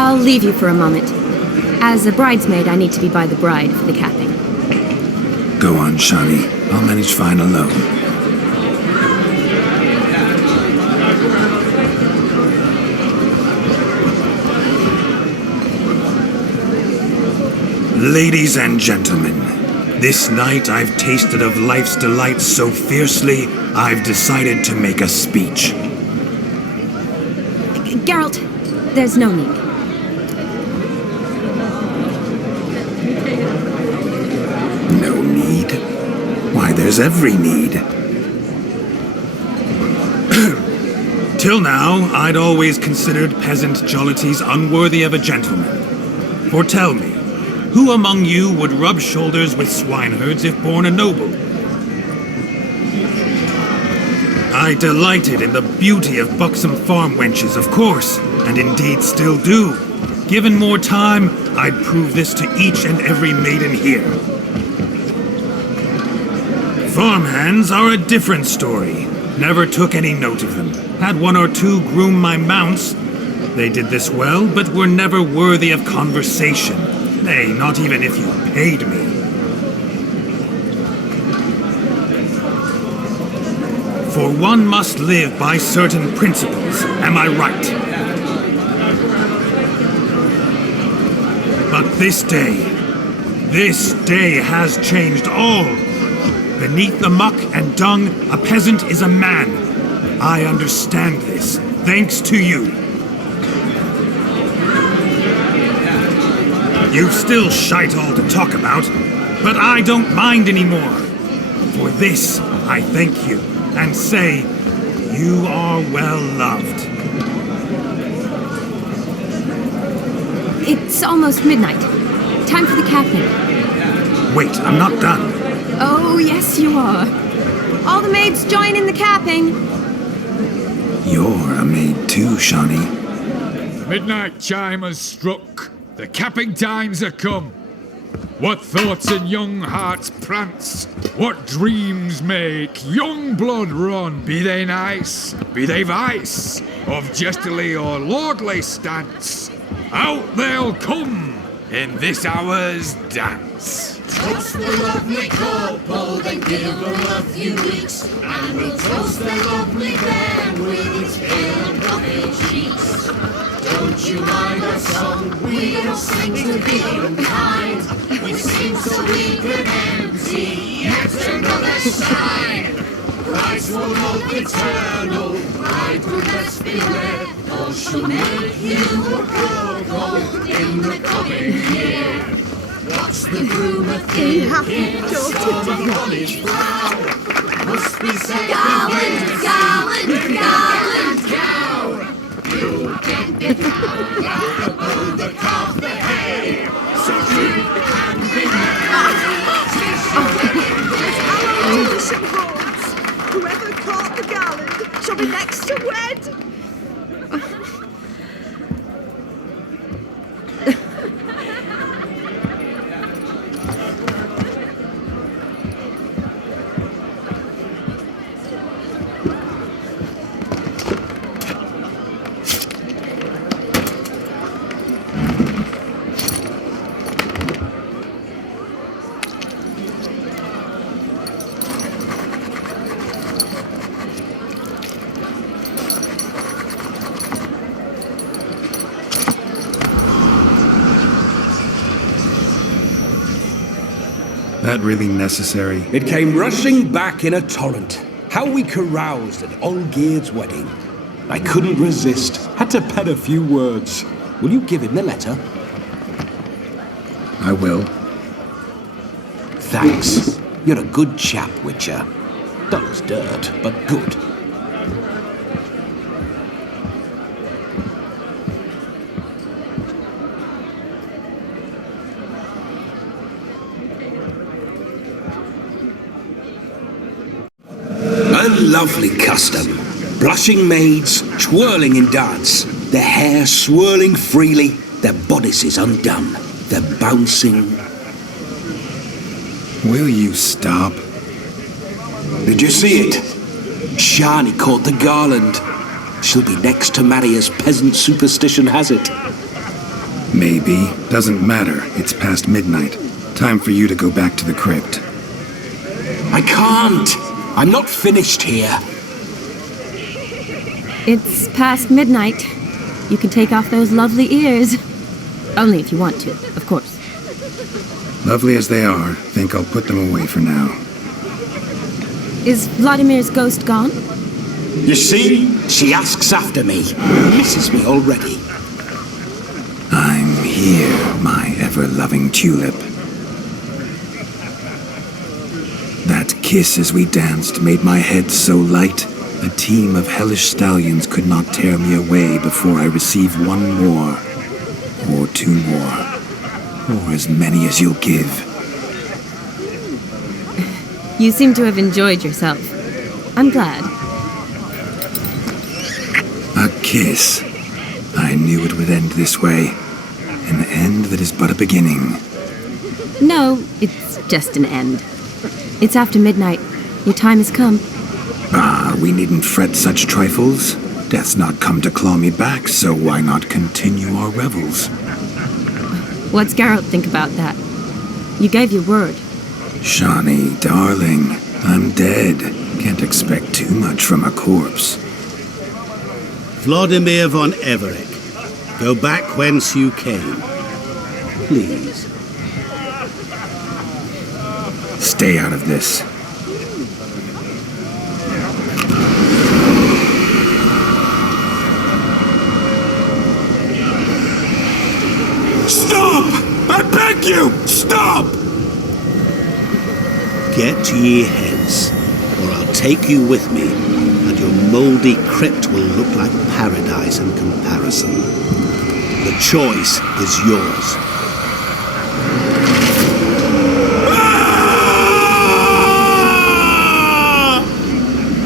I'll leave you for a moment. As a bridesmaid, I need to be by the bride for the capping. Go on, Shani. I'll manage fine alone. Ladies and gentlemen, this night I've tasted of life's delights so fiercely, I've decided to make a speech. Geralt, there's no need. No need? Why, there's every need. Till now, I'd always considered peasant jollities unworthy of a gentleman. For tell me, who among you would rub shoulders with swineherds if born a noble? I delighted in the beauty of buxom farm wenches, of course, and indeed still do. Given more time, I'd prove this to each and every maiden here. Farmhands are a different story. Never took any note of them. Had one or two groom my mounts. They did this well, but were never worthy of conversation. Nay, not even if you paid me. For one must live by certain principles, am I right? But this day has changed all. Beneath the muck and dung, a peasant is a man. I understand this, thanks to you. You've still shite all to talk about, but I don't mind anymore. For this, I thank you, and say, you are well loved. It's almost midnight. Time for the capping. Wait, I'm not done. Oh, yes you are. All the maids join in the capping. You're a maid too, Shani. Midnight chime has struck. The capping times are come. What thoughts in young hearts prance? What dreams make young blood run? Be they nice, be they vice, of jestily or lordly stance, out they'll come in this hour's dance. Toast the lovely couple, then give them a few weeks, and we'll toast the lovely band with its pale and puffy cheeks. Don't you mind our song? We don't sing to be unkind. We sing so we can empty yet another side. Christ will love eternal, bridegroom let's beware, or she'll make you a poor in the coming year. What's the groom a thinking? The storm on his brow must be said. Gallant, gallant, gallant cow. You get the cow out above the calf the hay. So drink and be merry. Tradition holds. Whoever caught the gallant shall be next to wed. That really necessary? It came rushing back in a torrent. How we caroused at Olgierd's wedding. I couldn't resist. Had to pen a few words. Will you give him the letter? I will. Thanks. You're a good chap, Witcher. Dull's dirt, but good. A lovely custom. Blushing maids, twirling in dance, their hair swirling freely, their bodices undone, their bouncing. Will you stop? Did you see it? Shani caught the garland. She'll be next to marry as peasant superstition has it. Maybe. Doesn't matter. It's past midnight. Time for you to go back to the crypt. I can't. I'm not finished here. It's past midnight. You can take off those lovely ears. Only if you want to, of course. Lovely as they are, think I'll put them away for now. Is Vladimir's ghost gone? You see? She asks after me. Misses me already. I'm here, my ever-loving tulip. That kiss as we danced made my head so light, a team of hellish stallions could not tear me away before I receive one more, or two more, or as many as you'll give. You seem to have enjoyed yourself. I'm glad. A kiss. I knew it would end this way. An end that is but a beginning. No, it's just an end. It's after midnight. Your time has come. Ah, we needn't fret such trifles. Death's not come to claw me back, so why not continue our revels? What's Geralt think about that? You gave your word. Shani, darling, I'm dead. Can't expect too much from a corpse. Vladimir von Everett, go back whence you came. Please. Stay out of this. Stop! I beg you! Stop! Get ye hence, or I'll take you with me, and your mouldy crypt will look like paradise in comparison. The choice is yours.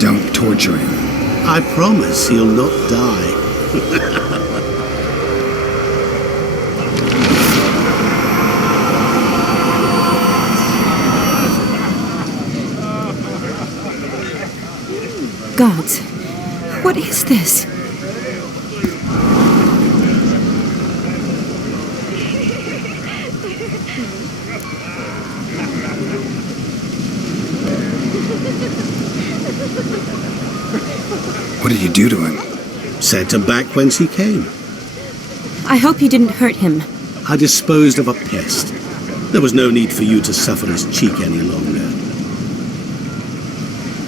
Don't torture him. I promise he'll not die. Gods, what is this? What did you do to him? Sent him back whence he came. I hope you didn't hurt him. I disposed of a pest. There was no need for you to suffer his cheek any longer.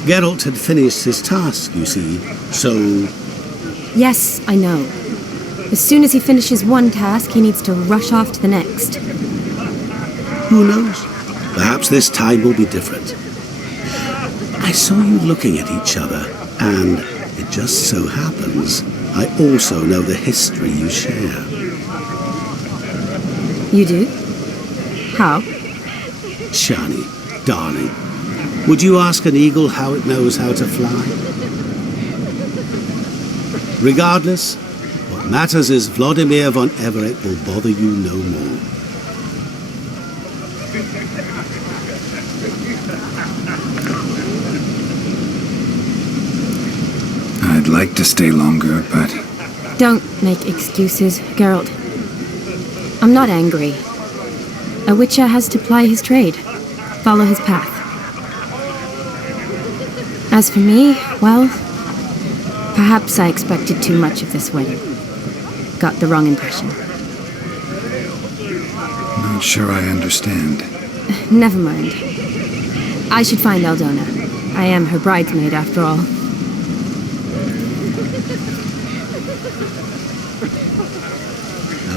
Geralt had finished his task, you see, so... Yes, I know. As soon as he finishes one task, he needs to rush off to the next. Who knows? Perhaps this time will be different. I saw you looking at each other, and it just so happens I also know the history you share. You do? How? Shani, darling, would you ask an eagle how it knows how to fly? Regardless, what matters is Vladimir von Everett will bother you no more. I'd like to stay longer, but... Don't make excuses, Geralt. I'm not angry. A witcher has to ply his trade, follow his path. As for me, well, perhaps I expected too much of this wedding. Got the wrong impression. Not sure I understand. Never mind. I should find Aldona. I am her bridesmaid, after all.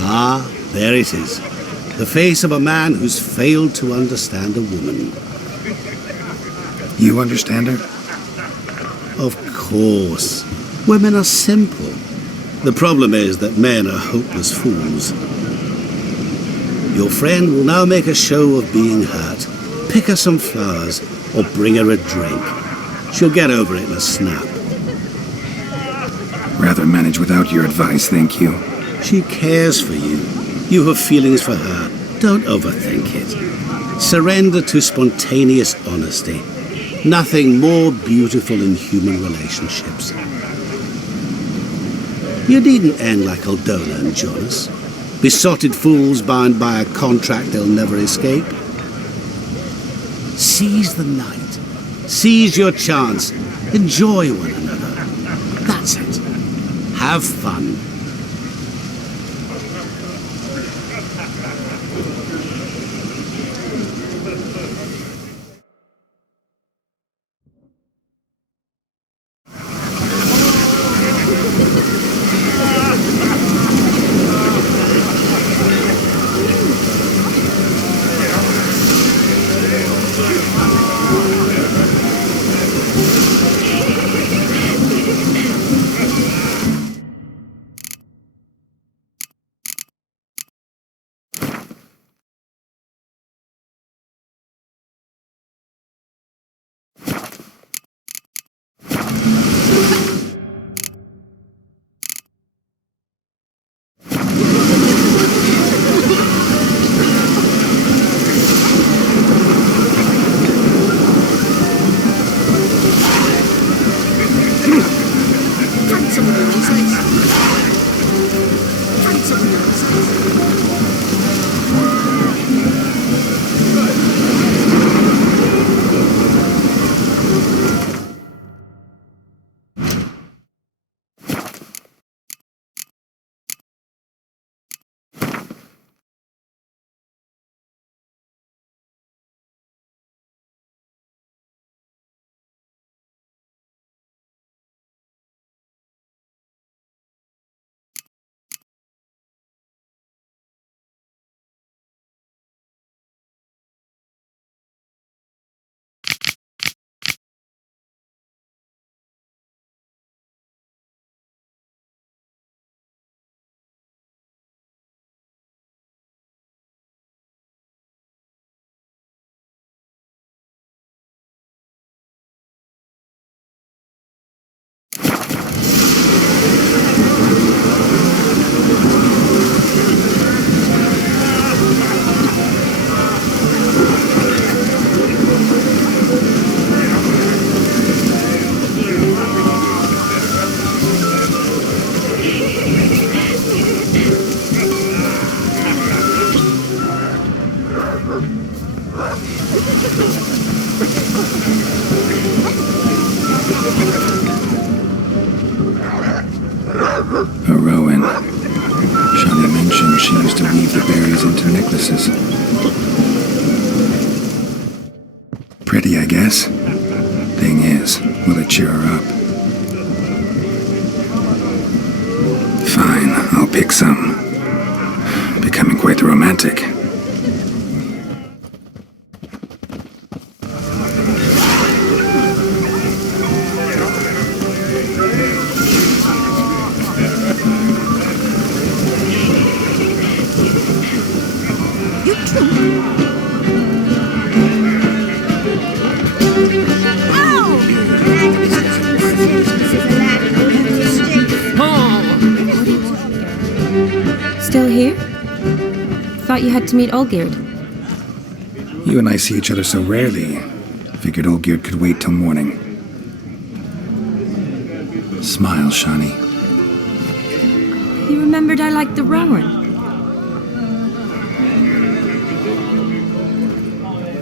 Ah, there it is. The face of a man who's failed to understand a woman. You understand her? Of course. Women are simple. The problem is that men are hopeless fools. Your friend will now make a show of being hurt. Pick her some flowers, or bring her a drink. She'll get over it in a snap. Rather manage without your advice, thank you. She cares for you. You have feelings for her. Don't overthink it. Surrender to spontaneous honesty. Nothing more beautiful in human relationships. You needn't end like Aldona and Jonas. Besotted fools bound by a contract they'll never escape. Seize the night. Seize your chance. Enjoy one another. That's it. Have fun. Rowan. Shani mentioned she used to weave the berries into necklaces. Pretty, I guess. Thing is, will it cheer her up? Fine, I'll pick some. Becoming quite the romantic. Still here? Thought you had to meet Olgierd. You and I see each other so rarely. Figured Olgierd could wait till morning. Smile, Shani. You remembered I liked the Rowan.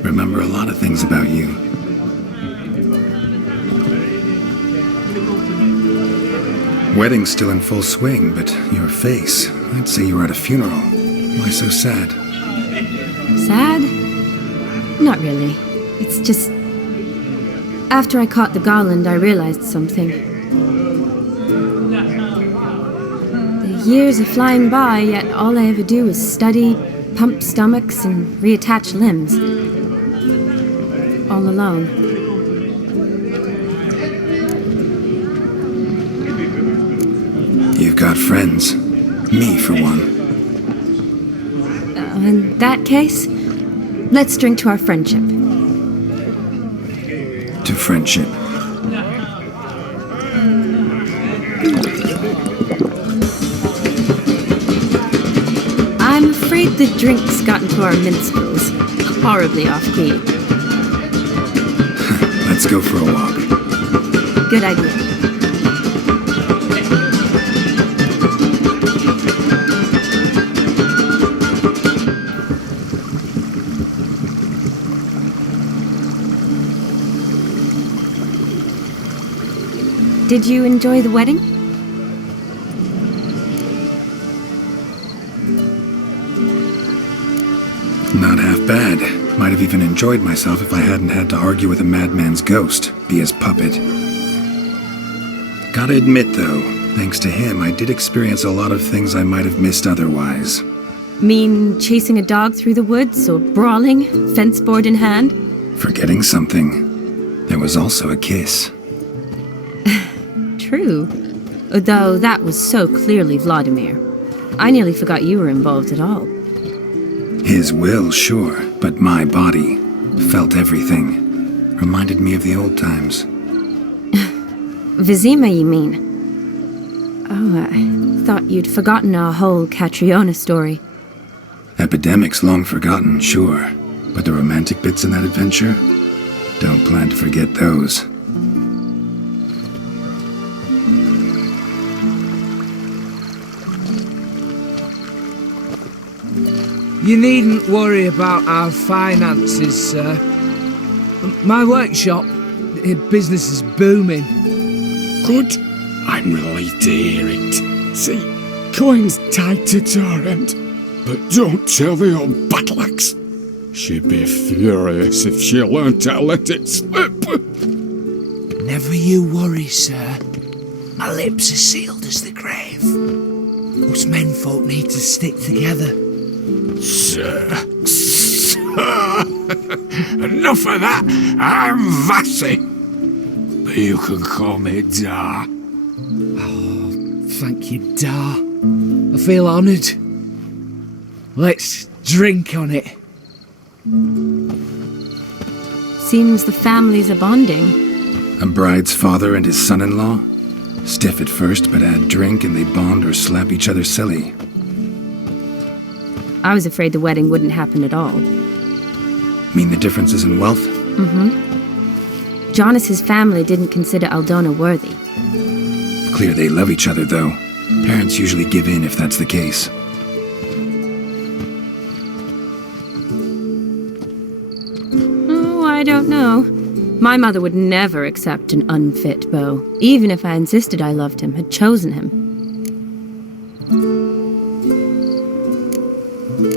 Remember a lot of things about you. Wedding's still in full swing, but your face, I'd say you were at a funeral. Why so sad? Sad? Not really. It's just... After I caught the garland, I realized something. The years are flying by, yet all I ever do is study, pump stomachs, and reattach limbs. All alone. You've got friends. Me, for one. In that case, let's drink to our friendship. To friendship. I'm afraid the drink's got into our minstrels. Horribly off-key. Let's go for a walk. Good idea. Did you enjoy the wedding? Not half bad. Might have even enjoyed myself if I hadn't had to argue with a madman's ghost, be his puppet. Gotta admit, though, thanks to him, I did experience a lot of things I might have missed otherwise. Mean chasing a dog through the woods or brawling, fence board in hand? Forgetting something. There was also a kiss. True. Though that was so clearly Vladimir. I nearly forgot you were involved at all. His will, sure, but my body felt everything. Reminded me of the old times. Vizima, you mean? Oh, I thought you'd forgotten our whole Catriona story. Epidemics long forgotten, sure. But the romantic bits in that adventure? Don't plan to forget those. You needn't worry about our finances, sir. My workshop, business is booming. Good. I'm relieved to hear it. See, coin's tight at our end. But don't tell the old battle-axe. She'd be furious if she learned to let it slip. Never you worry, sir. My lips are sealed as the grave. Us menfolk need to stick together. Sir. Enough of that. I'm Vassy. But you can call me Dar. Oh, thank you, Dar. I feel honoured. Let's drink on it. Seems the families are bonding. A bride's father and his son-in-law? Stiff at first, but add drink and they bond or slap each other silly. I was afraid the wedding wouldn't happen at all. Mean the differences in wealth? Mm-hmm. Jonas's family didn't consider Aldona worthy. Clear they love each other, though. Parents usually give in if that's the case. Oh, I don't know. My mother would never accept an unfit beau, even if I insisted I loved him, had chosen him.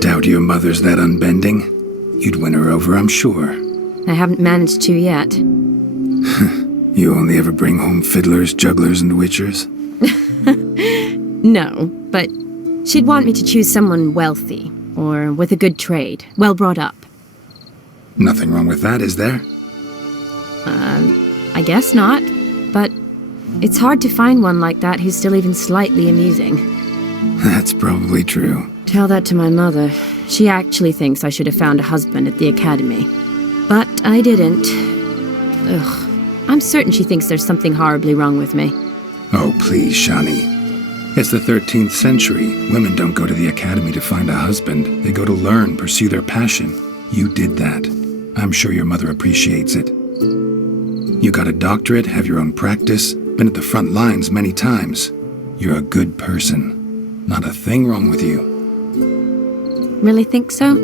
Doubt your mother's that unbending? You'd win her over, I'm sure. I haven't managed to yet. You only ever bring home fiddlers, jugglers, and witchers? No, but she'd want me to choose someone wealthy, or with a good trade, well brought up. Nothing wrong with that, is there? I guess not, but it's hard to find one like that who's still even slightly amusing. That's probably true. Tell that to my mother. She actually thinks I should have found a husband at the academy. But I didn't. Ugh. I'm certain she thinks there's something horribly wrong with me. Oh, please, Shani. It's the 13th century. Women don't go to the academy to find a husband. They go to learn, pursue their passion. You did that. I'm sure your mother appreciates it. You got a doctorate, have your own practice, been at the front lines many times. You're a good person. Not a thing wrong with you. Really think so?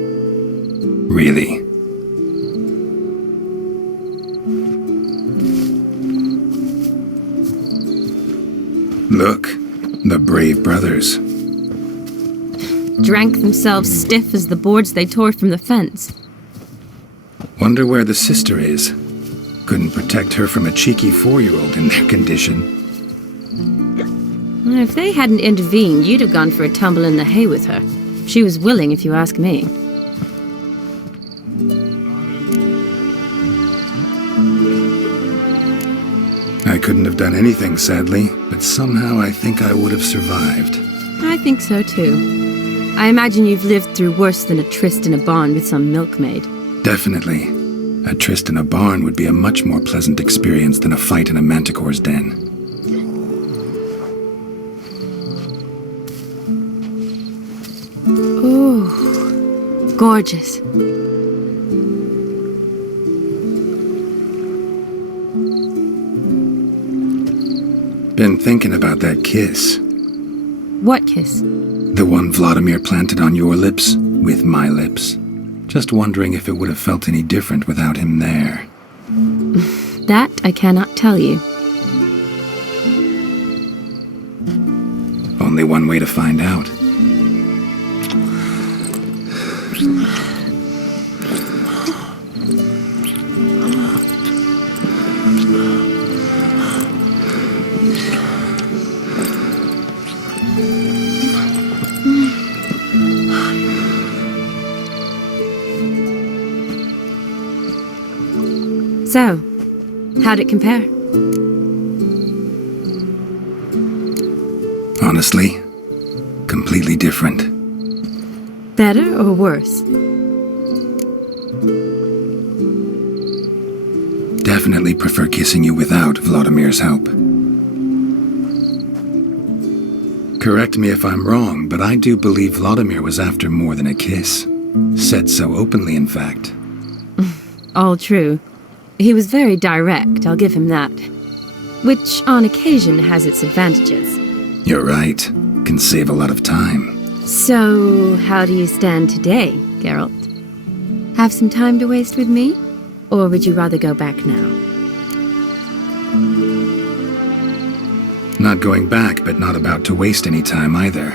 Really. Look, the brave brothers. Drank themselves stiff as the boards they tore from the fence. Wonder where the sister is. Couldn't protect her from a cheeky 4-year-old in their condition. If they hadn't intervened, you'd have gone for a tumble in the hay with her. She was willing, if you ask me. I couldn't have done anything, sadly, but somehow I think I would have survived. I think so, too. I imagine you've lived through worse than a tryst in a barn with some milkmaid. Definitely. A tryst in a barn would be a much more pleasant experience than a fight in a manticore's den. Ooh, gorgeous. Been thinking about that kiss. What kiss? The one Vladimir planted on your lips, with my lips. Just wondering if it would have felt any different without him there. That I cannot tell you. Only one way to find out. So, how'd it compare? Honestly, completely different. Better or worse? Definitely prefer kissing you without Vladimir's help. Correct me if I'm wrong, but I do believe Vladimir was after more than a kiss. Said so openly, in fact. All true. He was very direct, I'll give him that. Which, on occasion, has its advantages. You're right. Can save a lot of time. So, how do you stand today, Geralt? Have some time to waste with me? Or would you rather go back now? Not going back, but not about to waste any time either.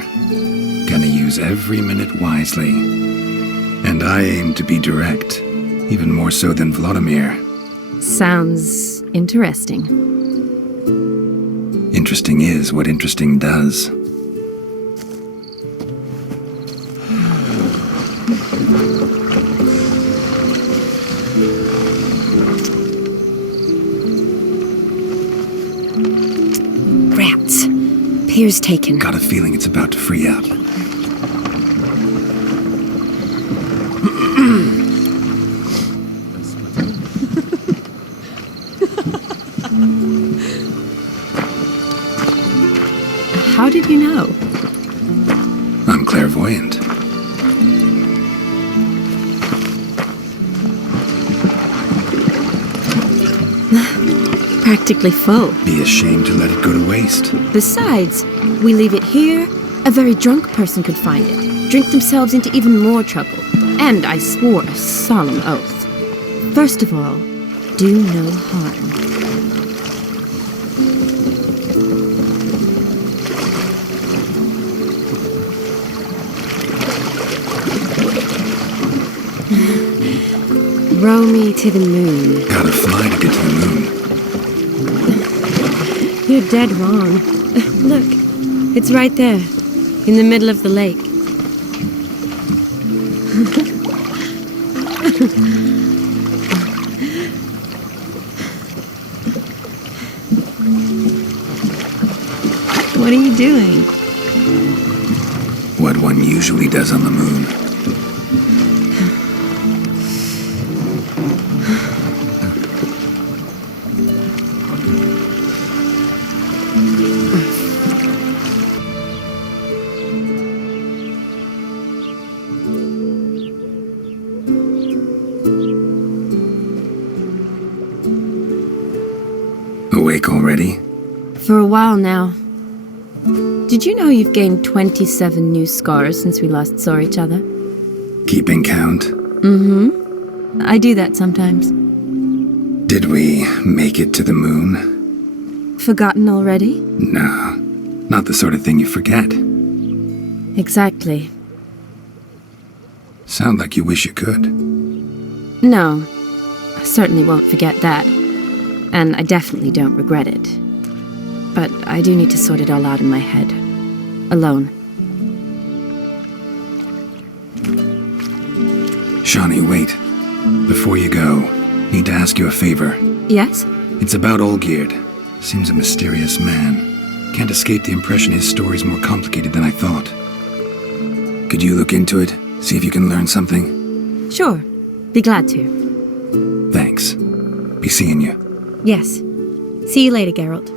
Gonna use every minute wisely. And I aim to be direct, even more so than Vladimir. Sounds interesting. Interesting is what interesting does. Rats. Pier's taken. Got a feeling it's about to free up. How did you know? I'm clairvoyant. Practically full. Be ashamed to let it go to waste. Besides, we leave it here, a very drunk person could find it, drink themselves into even more trouble. And I swore a solemn oath. First of all, do no harm. Row me to the moon. Gotta fly to get to the moon. You're dead wrong. Look, it's right there, in the middle of the lake. What are you doing? What one usually does on the moon. Awake already? For a while now. Did you know you've gained 27 new scars since we last saw each other? Keeping count? Mm-hmm. I do that sometimes. Did we make it to the moon? Forgotten already? Nah, not the sort of thing you forget. Exactly. Sound like you wish you could. No, I certainly won't forget that. And I definitely don't regret it. But I do need to sort it all out in my head. Alone. Shani, wait. Before you go, need to ask you a favor. Yes? It's about Olgierd. Seems a mysterious man. Can't escape the impression his story's more complicated than I thought. Could you look into it? See if you can learn something? Sure. Be glad to. Thanks. Be seeing you. Yes. See you later, Geralt.